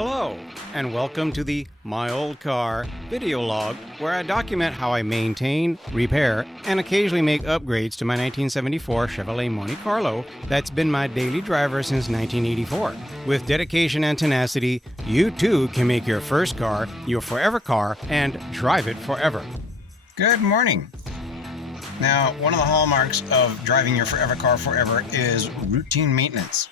Hello, and welcome to the My Old Car video log, where I document how I maintain, repair, and occasionally make upgrades to my 1974 Chevy Monte Carlo that's been my daily driver since 1984. With dedication and tenacity, you too can make your first car your forever car and drive it forever. Good morning. Now, one of the hallmarks of driving your forever car forever is routine maintenance.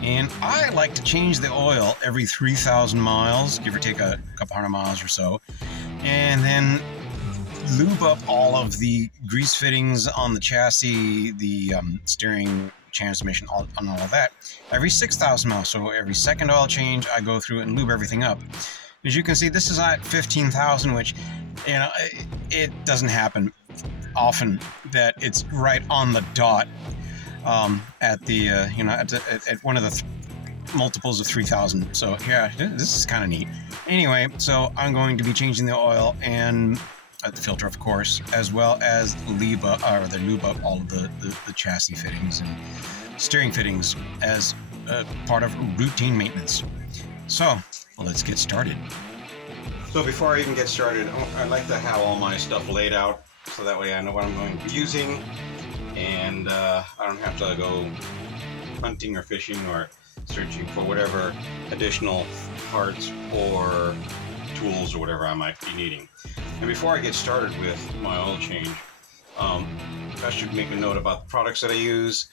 And I like to change the oil every 3,000 miles, give or take a couple hundred miles or so, and then lube up all of the grease fittings on the chassis, the steering, transmission, all of that, every 6,000 miles. So every second oil change, I go through and lube everything up. As you can see, this is at 15,000, which, it doesn't happen often that it's right on the dot. At the at one of the multiples of 3,000. So yeah, this is kind of neat. Anyway, so I'm going to be changing the oil and the filter, of course, as well as lube up all of the chassis fittings and steering fittings as part of routine maintenance. So let's get started. So before I even get started, I like to have all my stuff laid out so that way I know what I'm going to be using. And I don't have to go hunting or fishing or searching for whatever additional parts or tools or whatever I might be needing. And before I get started with my oil change, I should make a note about the products that I use.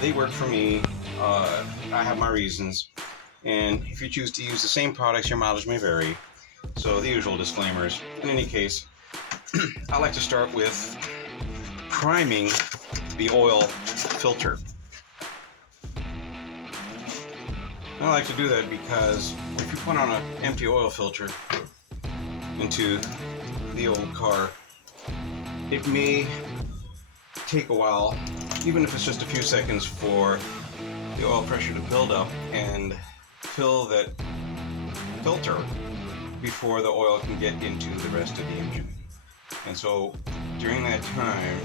They work for me. I have my reasons. And if you choose to use the same products, your mileage may vary. So the usual disclaimers. In any case, I like to start with priming the oil filter. I like to do that because if you put on an empty oil filter into the old car, it may take a while, even if it's just a few seconds, for the oil pressure to build up and fill that filter before the oil can get into the rest of the engine. And so during that time,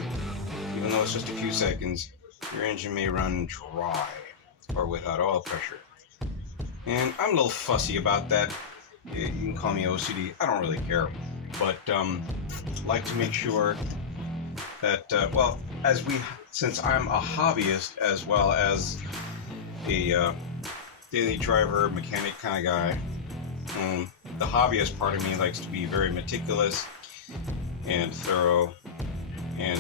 even though it's just a few seconds, your engine may run dry or without oil pressure. And I'm a little fussy about that. You can call me OCD. I don't really care. But like to make sure that, since I'm a hobbyist as well as a daily driver, mechanic kind of guy, the hobbyist part of me likes to be very meticulous and thorough and.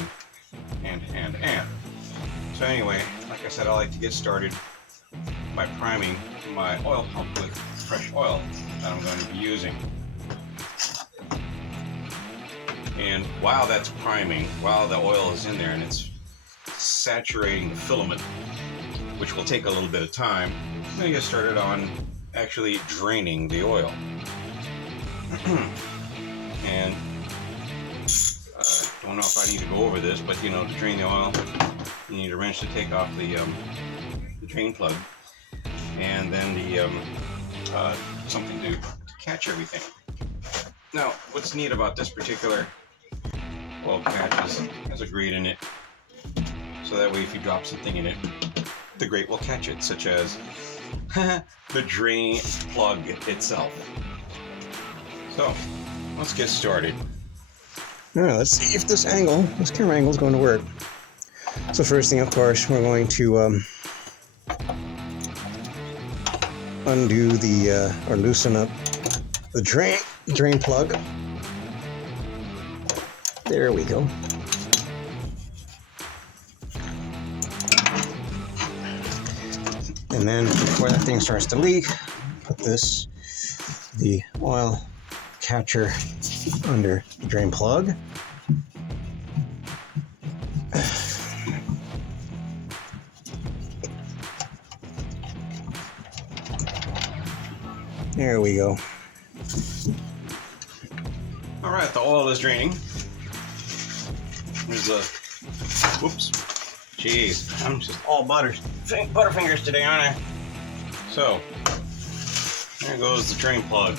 So anyway, like I said, I like to get started by priming my oil pump with fresh oil that I'm going to be using. And while that's priming, while the oil is in there and it's saturating the filament, which will take a little bit of time, I'm going to get started on actually draining the oil. And I don't know if I need to go over this, but to drain the oil, you need a wrench to take off the drain plug, and then the something to catch everything. Now, what's neat about this particular oil catch is it has a grate in it, so that way if you drop something in it, the grate will catch it, such as the drain plug itself. So let's get started. All right, let's see if this camera angle is going to work. So first thing, of course, we're going to undo or loosen up the drain plug. There we go. And then before that thing starts to leak, put the oil catcher under the drain plug. There we go. All right, the oil is draining. There's whoops. Jeez, I'm just all butterfingers today, aren't I? So, there goes the drain plug.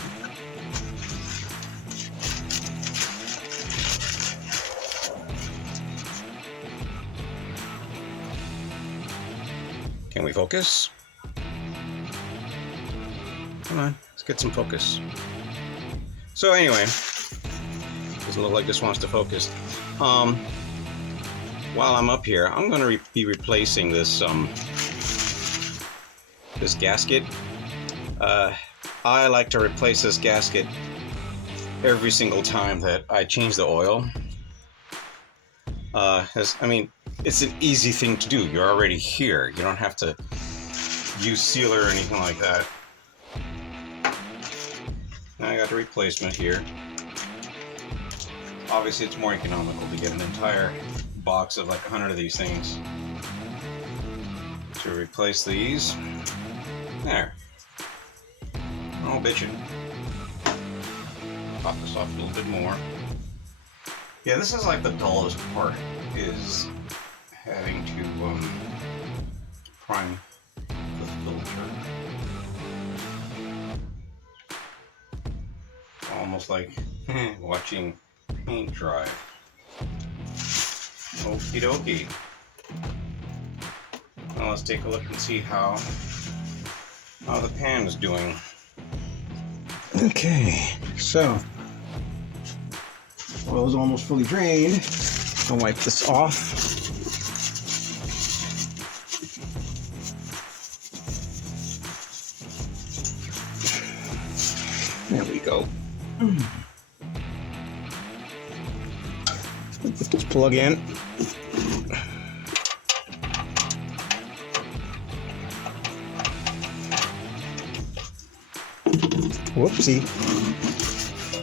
Can we focus? Come on, let's get some focus. So anyway, doesn't look like this wants to focus. While I'm up here, I'm going to be replacing this this gasket. I like to replace this gasket every single time that I change the oil. I mean, it's an easy thing to do. You're already here. You don't have to use sealer or anything like that. Now I got the replacement here. Obviously, it's more economical to get an entire box of like 100 of these things. To replace these. There. Oh, bitchin'. Pop this off a little bit more. Yeah, this is like the dullest part, is having to prime the filter. Almost like watching paint dry. Okie dokie. Now let's take a look and see how the pan is doing. Okay, so oil is almost fully drained. I'll wipe this off. There we go. Put this plug in. Whoopsie.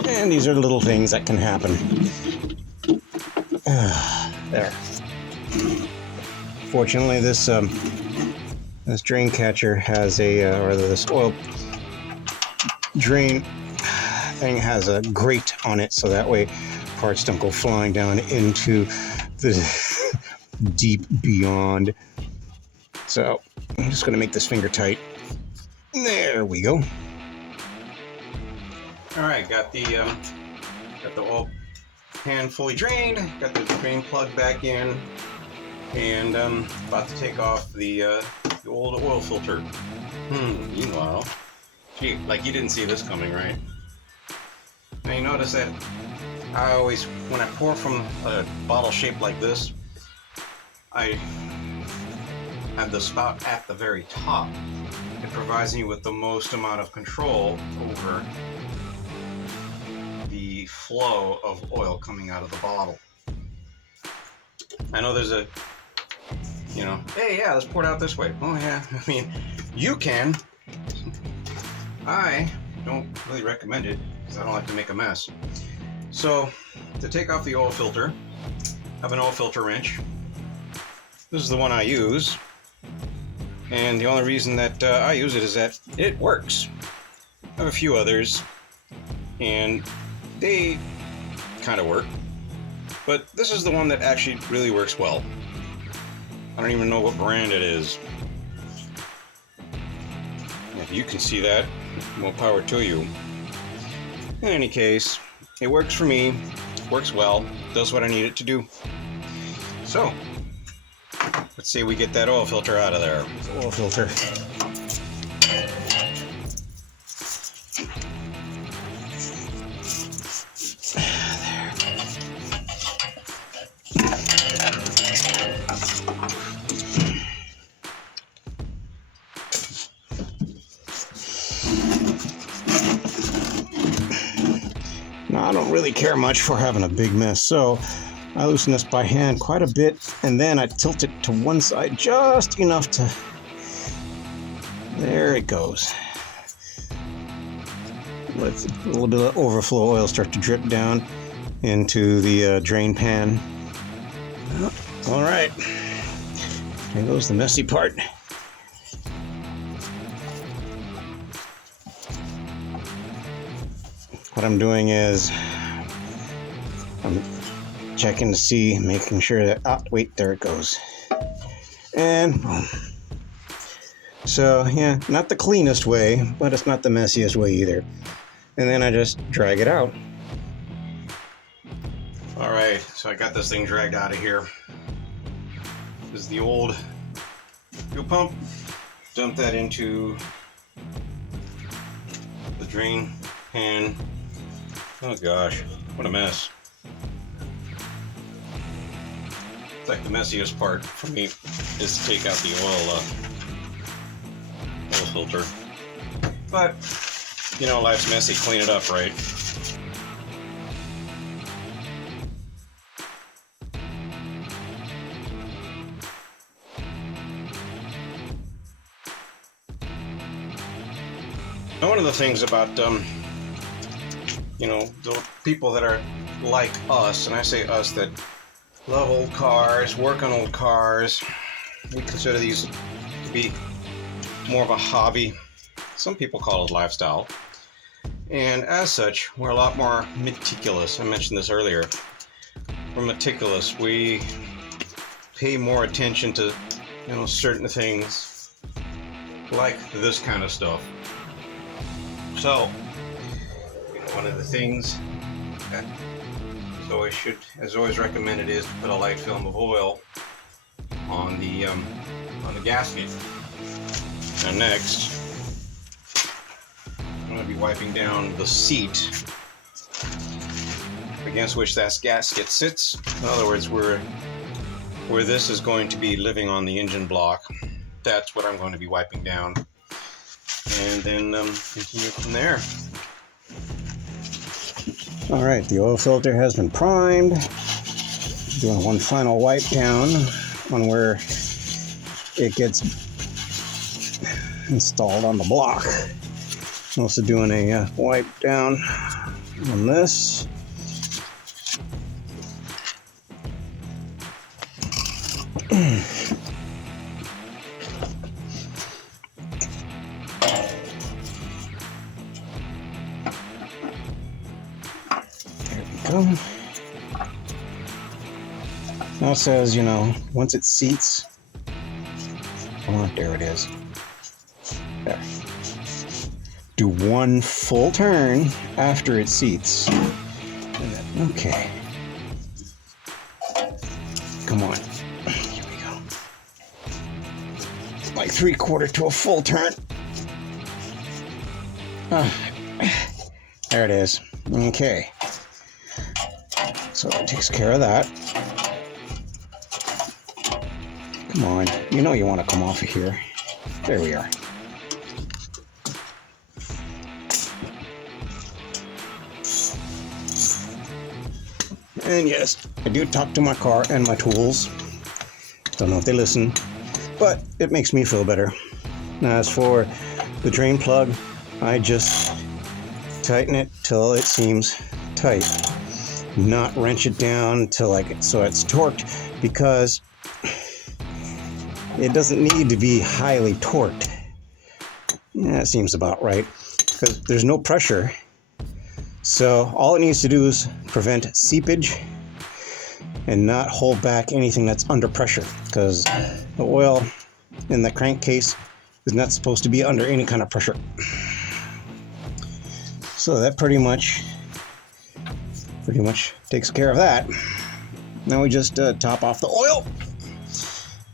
And these are little things that can happen. There. Fortunately, this drain catcher has or this oil drain thing has a grate on it, so that way parts don't go flying down into the deep beyond. So I'm just going to make this finger tight. There we go. All right, got the oil pan fully drained. Got the drain plug back in, and about to take off the old oil filter. Meanwhile, gee, like you didn't see this coming, right? Now you notice that I always, when I pour from a bottle shaped like this, I have the spout at the very top. It provides me with the most amount of control over the flow of oil coming out of the bottle. I know there's a, hey, yeah, let's pour it out this way. Oh, yeah, I mean, you can. I don't really recommend it because I don't like to make a mess. So, to take off the oil filter, I have an oil filter wrench. This is the one I use. And the only reason that I use it is that it works. I have a few others, and they kind of work, but this is the one that actually really works well. I don't even know what brand it is. If you can see that, more power to you. In any case, it works for me, works well, does what I need it to do. So, let's see if we get that oil filter out of there. Oil filter. Now, I don't really care much for having a big mess, so I loosen this by hand quite a bit, and then I tilt it to one side just enough to... There it goes. Let a little bit of overflow oil start to drip down into the drain pan. All right. There goes the messy part. What I'm doing is I'm checking to see, making sure that, wait, there it goes. And boom. So, yeah, not the cleanest way, but it's not the messiest way either. And then I just drag it out. All right, so I got this thing dragged out of here. This is the old fuel pump. Dump that into drain pan. Oh gosh, what a mess. It's like the messiest part for me is to take out the oil filter. But, you know, life's messy, clean it up, right? Now, one of the things about, you know, the people that are like us, and I say us that love old cars, work on old cars, we consider these to be more of a hobby. Some people call it lifestyle. And as such, we're a lot more meticulous. I mentioned this earlier. We're meticulous. We pay more attention to, you know, certain things like this kind of stuff. So, one of the things that is always recommended is to put a light film of oil on the gasket. And next, I'm going to be wiping down the seat against which that gasket sits. In other words, where this is going to be living on the engine block, that's what I'm going to be wiping down. And then continue from there. All right, the oil filter has been primed. Doing one final wipe down on where it gets installed on the block. Also doing a wipe down on this. Now it says, you know, once it seats, oh, there it is. There. Do one full turn after it seats. Okay. Come on. Here we go. Like 3/4 to a full turn. There it is. Okay. So it takes care of that. Come on, you know you want to come off of here. There we are. And yes, I do talk to my car and my tools. Don't know if they listen, but it makes me feel better. Now, as for the drain plug, I just tighten it till it seems tight. Not wrench it down till so it's torqued, because it doesn't need to be highly torqued. Yeah, that seems about right, because there's no pressure. So all it needs to do is prevent seepage and not hold back anything that's under pressure, because the oil in the crankcase is not supposed to be under any kind of pressure. So that pretty much takes care of that. Now we just top off the oil,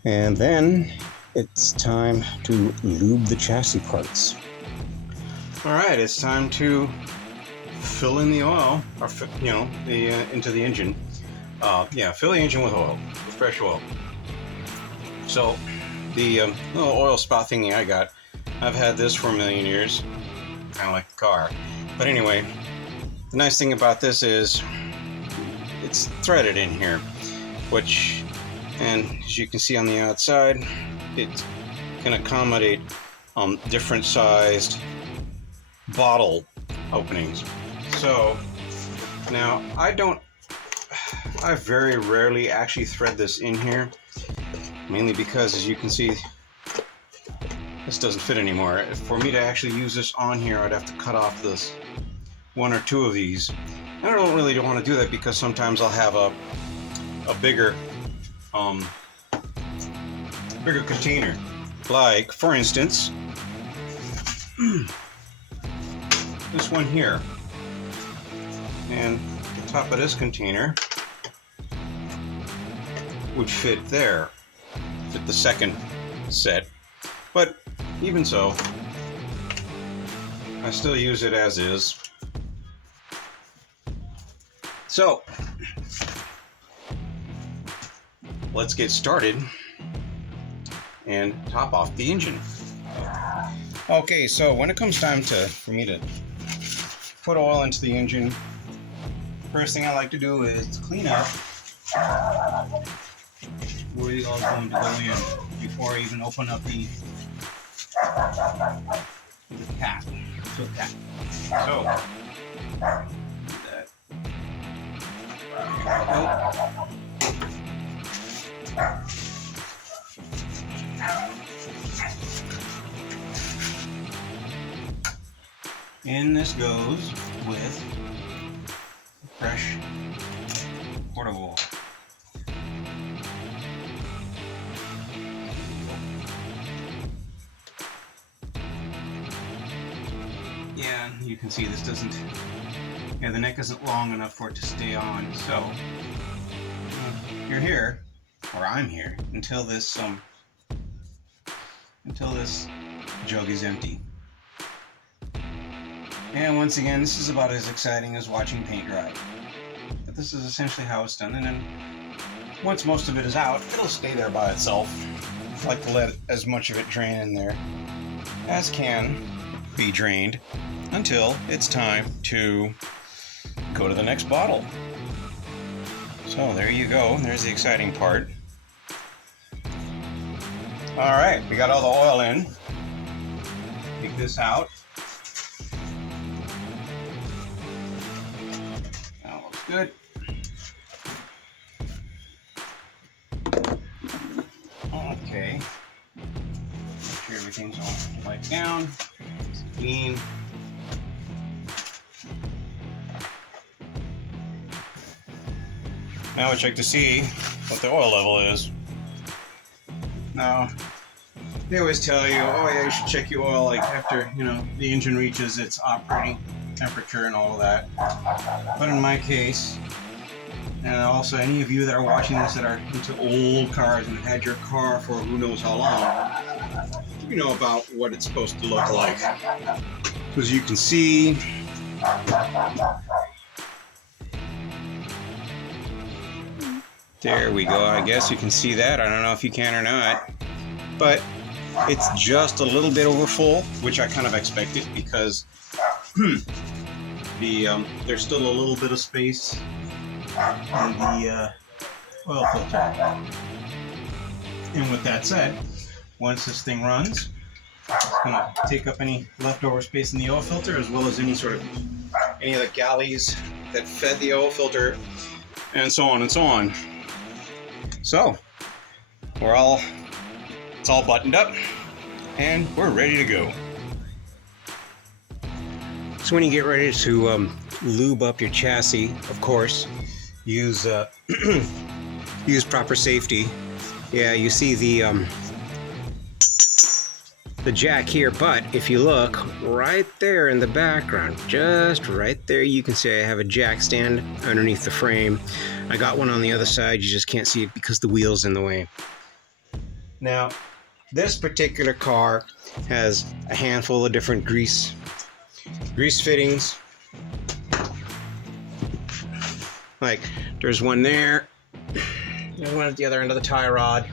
and then it's time to lube the chassis parts. All right, it's time to fill in the oil, or you know, into the engine. Fill the engine with oil, with fresh oil. So the little oil spout thingy I got, I've had this for a million years, kind of like the car. But anyway, the nice thing about this is it's threaded in here, and as you can see on the outside, it can accommodate different sized bottle openings. So now I very rarely actually thread this in here, mainly because, as you can see, this doesn't fit anymore. For me to actually use this on here, I'd have to cut off this one or two of these. And I don't really want to do that, because sometimes I'll have a bigger container. Like, for instance, this one here. And the top of this container would fit there, fit the second set. But even so, I still use it as is. So, let's get started and top off the engine. Okay, so when it comes time for me to put oil into the engine, first thing I like to do is clean up where the oil's going to go in before I even open up the cap. So, that. And this goes with fresh quart of oil. Yeah, you can see this doesn't, the neck isn't long enough for it to stay on, so you're here, or I'm here, until this jug is empty. And once again, this is about as exciting as watching paint dry. But this is essentially how it's done, and then once most of it is out, it'll stay there by itself. I like to let as much of it drain in there as can be drained until it's time to go to the next bottle. So there you go, there's the exciting part. Alright, we got all the oil in. Take this out. That looks good. Okay. Make sure everything's all wiped down. It's clean. Now we check to see what the oil level is. Now, they always tell you, oh yeah, you should check your oil like after, the engine reaches its operating temperature and all of that. But in my case, and also any of you that are watching this that are into old cars and had your car for who knows how long, you know about what it's supposed to look like. So as you can see, there we go. I guess you can see that. I don't know if you can or not. But it's just a little bit over full, which I kind of expected because there's still a little bit of space in the oil filter. And with that said, once this thing runs, it's going to take up any leftover space in the oil filter as well as any of the galleys that fed the oil filter and so on and so on. So, it's all buttoned up, and we're ready to go. So when you get ready to lube up your chassis, of course, use proper safety. Yeah, you see the jack here, but if you look right there in the background, just right there, you can see I have a jack stand underneath the frame. I got one on the other side, you just can't see it because the wheel's in the way. Now, this particular car has a handful of different grease fittings. Like, there's one there, there's one at the other end of the tie rod,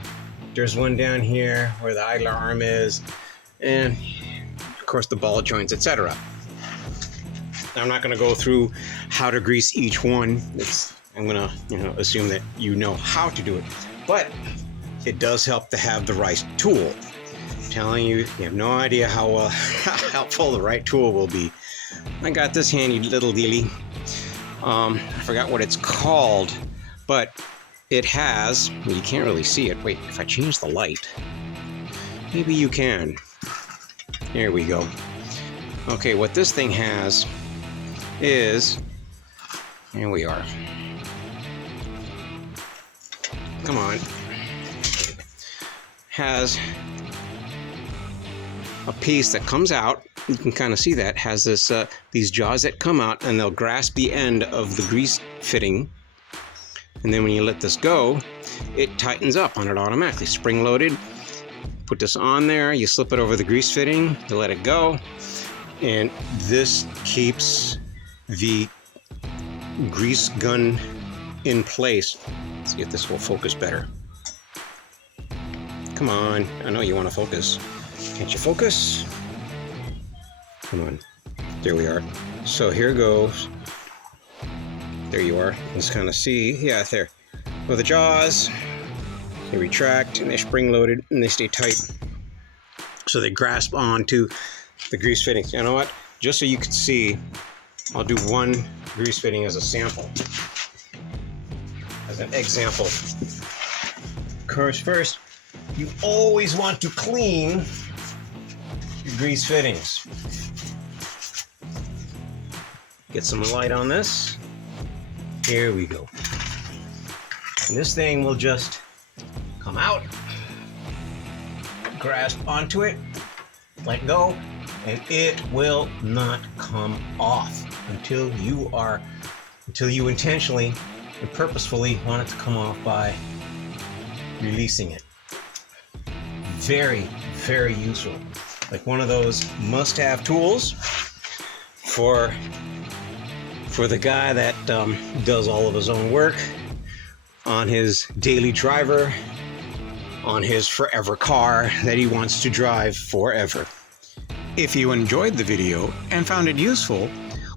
there's one down here where the idler arm is, and of course the ball joints, etc. I'm not going to go through how to grease each one. I'm going to assume that you know how to do it, but it does help to have the right tool. I'm telling you, you have no idea how helpful the right tool will be. I got this handy little dealie. I forgot what it's called, but it has, you can't really see it. Wait, if I change the light, maybe you can. There we go. Okay, what this thing has is, here we are. Come on. Has a piece that comes out. You can kind of see that has this these jaws that come out, and they'll grasp the end of the grease fitting. And then when you let this go, it tightens up on it automatically, spring-loaded. Put this on there, you slip it over the grease fitting, you let it go, And this keeps the grease gun in place. Let's see if this will focus better. Come on, I know you want to focus. Can't you focus? Come on. There we are. So here goes. There you are. Let's kind of see. Yeah, there. Well, the jaws, they retract and they're spring loaded and they stay tight. So they grasp onto the grease fittings. You know what? Just so you can see, I'll do one grease fitting as a sample. As an example. Of course, first, you always want to clean your grease fittings. Get some light on this. Here we go. And this thing will just come out, grasp onto it, let go, and it will not come off until you intentionally and purposefully want it to come off by releasing it. Very, very useful. Like one of those must-have tools for the guy that does all of his own work on his daily driver, on his forever car that he wants to drive forever. If you enjoyed the video and found it useful,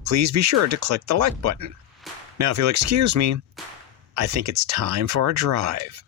please be sure to click the like button. Now, if you'll excuse me, I think it's time for a drive.